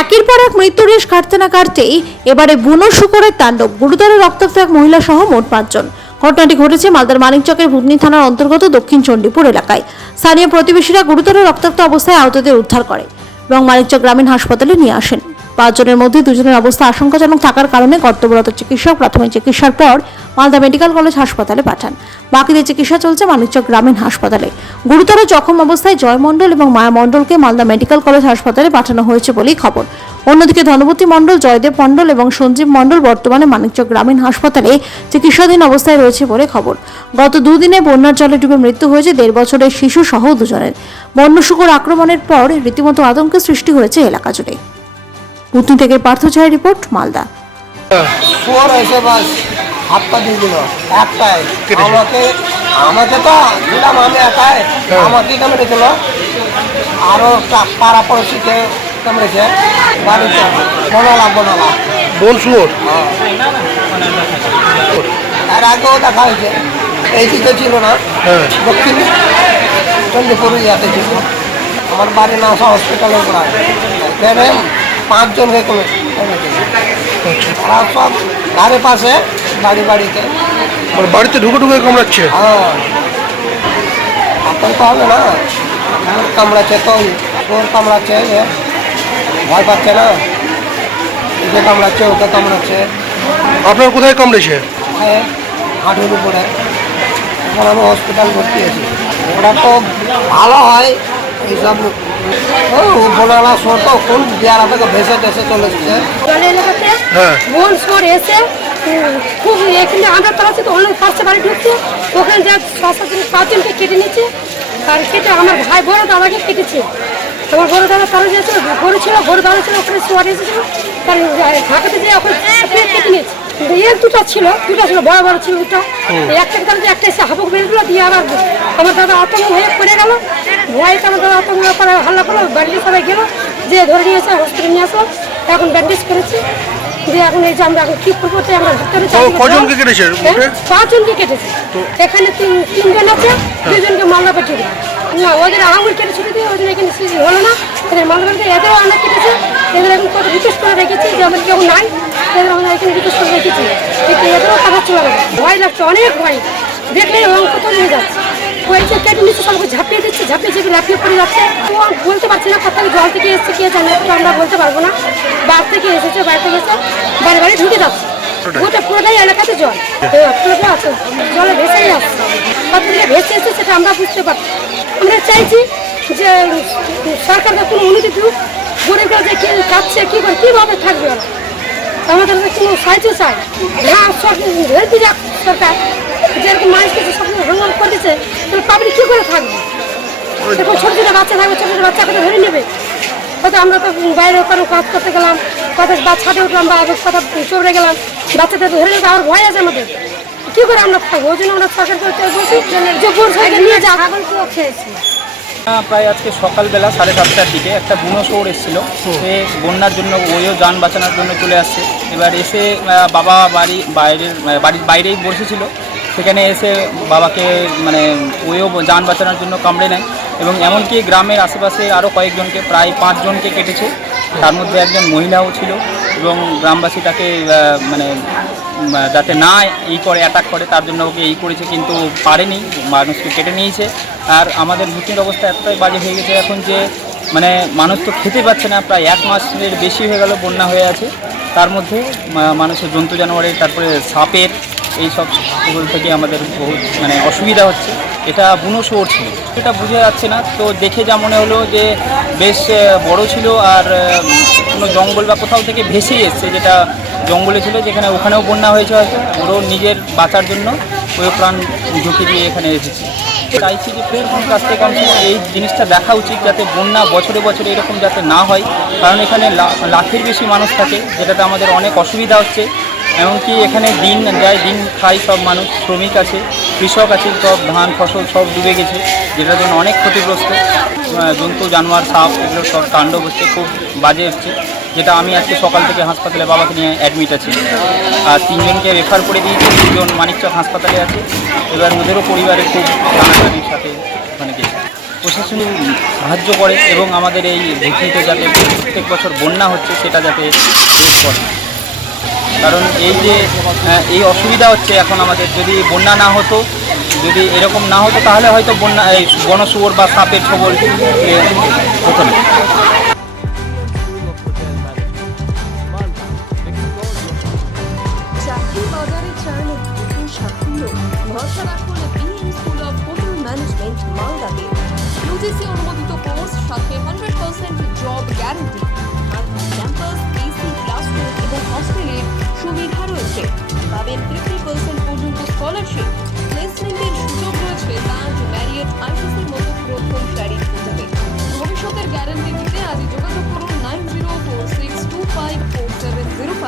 একের পর এক মৃত্যুর রেশ কাটতে না কাটতেই এবারে বুনো শুকরের তাণ্ডব। গুরুতর রক্তাক্ত এক মহিলা সহ মোট পাঁচজন। ঘটনাটি ঘটেছে মালদার মানিকচকের ভুতনি থানার অন্তর্গত দক্ষিণ চণ্ডীপুর এলাকায়। স্থানীয় প্রতিবেশীরা গুরুতর রক্তাক্ত অবস্থায় আহতদের উদ্ধার করে। এবং মানিকচক গ্রামীণ হাসপাতালে নিয়ে আসেন। পাঁচজনের মধ্যে দুজনের অবস্থা আশঙ্কাজনক থাকার কারণে কর্তব্যরত চিকিৎসক প্রাথমিক চিকিৎসার পর মালদা মেডিকেল কলেজ হাসপাতালে পাঠান। বাকিদের চিকিৎসা চলছে মানিকচক গ্রামীণ হাসপাতালে। গুরুতর জখম অবস্থায় জয় মণ্ডল এবং মায়া মণ্ডলকে মালদা মেডিকেল কলেজ হাসপাতালে পাঠানো হয়েছে বলেই খবর। অন্যদিকে ধনবতী মণ্ডল জয়দেব মণ্ডল এবং সঞ্জীব মণ্ডল বর্তমানে মানিকচক গ্রামীণ হাসপাতালে চিকিৎসাধীন অবস্থায় রয়েছে বলে খবর। গত দুদিনে বন্যার জলে ডুবে মৃত্যু হয়েছে দেড় বছরের শিশু সহ দুজনের। বন্য শুকর আক্রমণের পর রীতিমতো আতঙ্কের সৃষ্টি হয়েছে এলাকা জুড়ে। পুতনি থেকে পার্থ ছায়া রিপোর্ট মালদা। শুয়োর এসে বাস হাত দিয়ে দিল একটাই আমাকে আমাকে তো দিলাম আমি একাই। আমাকে কামড়েছিল আরও পাড়া পড়শিতে কামড়েছে বাড়িতে বনালা বনালা বন শুয়োর এর আগেও দেখা হয়েছে। এই দিকে ছিল না। হ্যাঁ। দক্ষিণ ইয়াতে ছিল। আমার বাড়ি নাসা হসপিটালের গোড়ায় এখানে পাঁচজনকে কমে কমেছে সব ধারে পাশে বাড়ি বাড়িতে। মানে বাড়িতে ঢুকে ঢুকে কামড়াচ্ছে? হ্যাঁ। আতঙ্ক হবে না। আমার কামড়াচ্ছে তো। ওর কামড়াচ্ছে ভয় পাচ্ছে না। একে কামড়াচ্ছে ওকে কামড়াচ্ছে। আপনার কোথায় কামড়েছে? খায় হাঁটুর উপরে। এখন আমি হসপিটাল ভর্তি আছি। ওরা তো ভালো হয় এইসব। ও বোনালা শোর তো কোন দেয়ালা থেকে ভেসে টেসে চলে এসছে। হ্যাঁ। এসে খুব এখানে আমরা তলাতে তো অনেক পাশে বাড়ি ঢুকছে। ওখানে যা ছ সাতজন পাঁচজনকে কেটে নিচ্ছে আর কেটে আমার ভাই বড় দাদাকে কেটেছে। আমার বড় দাদা তারা গিয়েছিল গরু ছিল গরু দাদা ছিল ওখানে শোয়ার এসেছিল। তার ঢাকাতে যে ওখানে কেটে নিয়েছে। এর দুটো ছিল দুটো ছিল বড় বড় ছিল দুটো। একটা দাদা যে একটা এসে হাবুক বেড়ে দিল দিয়ে আবার আমার দাদা আতঙ্ক হয়ে পড়ে গেল। ভয়তে আমার দাদা আতঙ্ক হয়ে পড়ে হাল্লা করল বাড়িতে সবাই গেলো যে ধরে নিয়ে এসে হসপিটালে নিয়ে আসলো। এখন ব্যান্ডেজ করেছি। যে এখন এই যে আমরা এখন কি করব তাই আমরা কজনকে কেটেছে পাঁচজনকে কেটেছে। এখানে তিন তিনজন আছে দুজনকে মালদা পাঠিয়ে না ওদের আঙুল কেটে ছুটে দিয়ে ওদের এখানে সিজি হলো না। এদের মালদা পাঠিয়ে এদেরও অনেক কেটেছে। এদের এখন কত রিকোয়েস্ট করে রেখেছি যে আমাদের কেউ নাই। এদের আমরা এখানে রিকোয়েস্ট করে রেখেছি। কিন্তু এদেরও না। ভয় লাগছে অনেক ভয়। দেখলে অঙ্ক তো নিয়ে যাচ্ছে। হয়েছে কেটে নিচ্ছে সবকে ঝাঁপিয়ে দিচ্ছে ঝাঁপিয়ে ঝাঁপিয়ে লাফিয়ে পড়ে যাচ্ছে আর বলতে পারছি না কোথাও জল থেকে এসছে কে জানে তো আমরা বলতে পারব না। বাড়ি থেকে এসেছে বাড়ি থেকে এসে বাড়ি বাড়ি ঢুকে যাচ্ছে। গোটা পুরোটাই এলাকাতে জল। হ্যাঁ, পুরোটা আছে জলে ভেসেই আসছে কত ভেসে এসছে সেটা আমরা বুঝতে পারছি আমরা চাইছি যে সরকারকে কোনো অনুমতি দিক গরিবরা যে কি কাটছে কী করে কীভাবে থাকবে ওরা? আমাদের কোনো সাহায্য চাই হেল্প যাক সরকার। যেরকম মানুষকে যে সব হাঙ্গাম করে দিচ্ছে তাহলে পাবলিক কী করে থাকবে? দেখুন ছোটো ছোটো বাচ্চা থাকবে ছোটো ছোটো বাচ্চাকে তো ধরে নেবে? হয়তো আমরা তো বাইরে কোনো কাজ করতে গেলাম কত বাচ্চাতে উঠলাম বা কথা চড়ে গেলাম বাচ্চাদের ধরে নেবে আর ভয় আছে আমাদের। কী করে আমরা থাকব ওই জন্য আমরা সরকারকে বলছি যে বোর সাইডে নিয়ে যা ছাগল খেয়েছি। প্রায় আজকে সকালবেলা সাড়ে সাতটার দিকে একটা বুনো শোর এসেছিল। সে বন্যার জন্য ওইও যান বাঁচানোর জন্য চলে আসছে। এবার এসে বাবা বাড়ি বাইরের বাড়ির বাইরেই বসেছিল। সেখানে এসে বাবাকে মানে ওইও যান বাঁচানোর জন্য কামড়ে নেয় এবং এমনকি গ্রামের আশেপাশে আরও কয়েকজনকে, প্রায় পাঁচজনকে কেটেছে। তার মধ্যে একজন মহিলাও ছিল এবং গ্রামবাসী তাকে মানে যাতে না এই করে অ্যাটাক করে, তার জন্য ওকে এই করেছে কিন্তু পারেনি, মানুষকে কেটে নিয়েছে। আর আমাদের ভূতির অবস্থা এতটাই বাজে হয়ে গেছে এখন যে মানে মানুষ তো খেতে পাচ্ছে না, প্রায় এক মাসের বেশি হয়ে গেল বন্যা হয়ে আছে। তার মধ্যে মানুষের জন্তু জানোয়ারের, তারপরে সাপের এই সব ওগুলো থেকে আমাদের বহুত মানে অসুবিধা হচ্ছে। এটা বুনো শোর ছিল। এটা বুঝে যাচ্ছে না। তো দেখে যা মনে হলো যে বেশ বড় ছিল আর কোনো জঙ্গল বা কোথাও থেকে ভেসেই এসছে যেটা জঙ্গলে ছিল যেখানে ওখানেও বন্যা হয়েছে হয়তো। ওরও নিজের বাঁচার জন্য ওই প্রাণ ঝুঁকি দিয়ে এখানে এসেছে। চাইছি যে ফের কোনো কাছ থেকে আমি এই জিনিসটা দেখা উচিত যাতে বন্যা বছরে বছরে এরকম যাতে না হয়। কারণ এখানে লাখের বেশি মানুষ থাকে, যেটাতে আমাদের অনেক অসুবিধা হচ্ছে। এমনকি এখানে দিন যায়, দিন খায় সব মানুষ, শ্রমিক আছে, কৃষক আছে, সব ধান, ফসল সব ডুবে গেছে, যেটার জন্য অনেক ক্ষতিগ্রস্ত। জন্তু, জানোয়ার, সাপ, এগুলো সব তাণ্ডব হচ্ছে খুব বাজে হচ্ছে, যেটা আমি আজকে সকাল থেকে হাসপাতালে বাবাকে নিয়ে অ্যাডমিট আছি। আর তিনজনকে রেফার করে দিয়েছি, দুজন মানিকচক হাসপাতালে আছে, এবার ওদেরও পরিবারে খুব টানাটানির সাথে ওখানে গেছে। প্রশাসন সাহায্য করে এবং আমাদের এই ভূতনিতে যাতে প্রত্যেক বছর বন্যা হচ্ছে, সেটা যাতে করে। কারণ এই যে এই অসুবিধা হচ্ছে এখন আমাদের। যদি বন্যা না হতো, যদি এরকম না হতো, তাহলে হয়তো বন্যা, এই বনশুয়োর বা সাপের ছবল হতো না। অনুমোদিত কোর্স, সাথে hundred percent job guarantee campus